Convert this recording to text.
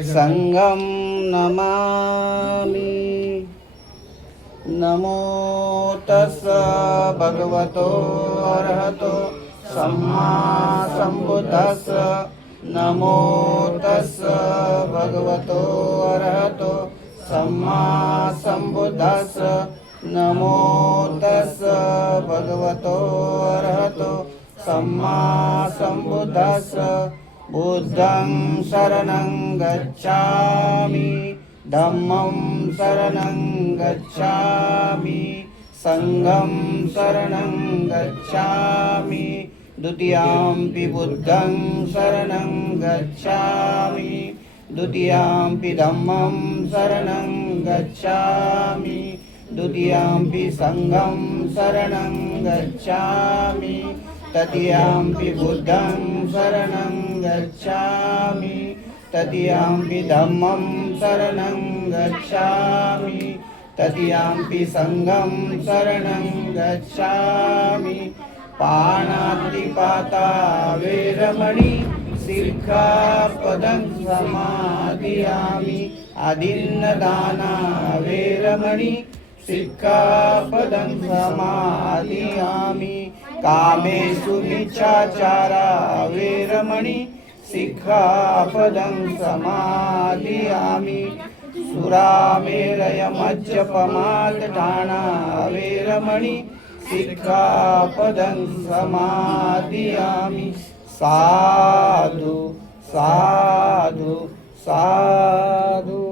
संघं नमामि। नमो तस्स भगवतो अरहतो सम्मा सम्बुद्धस्स। नमो तस्स भगवतो अरहतो सम्मा सम्बुद्धस्स। नमो तस्स भगवतो अरहतो सम्मा सम्बुद्धस्स। बुद्धं शरणं गच्छामि, धम्मं शरणं गच्छामि, संघं शरणं गच्छामि, द्वितीयंपि बुद्धं शरणं गच्छामि, द्वितीयंपि धम्मं शरणं गच्छामि, द्वितीयंपि संघं शरणं गच्छामि, तृतीयंपि बुद्धं शरणं गच्छामि, तृतीयंपि धम्मं शरणं गच्छामि, तृतीयंपि संघं शरणं गच्छामि। पाणातिपाता वेरमणि सिक्खापदं समादियामि। आदिन्नदाना वेरमणि सिक्खापदं समादियामि। कामेषु मिच्छाचारा वेरमणि सिक्खापदं समादियामि। सुरामेरयमज्जपमादठाना वेरमणि सिक्खापदं समादियामि। साधु साधु साधु।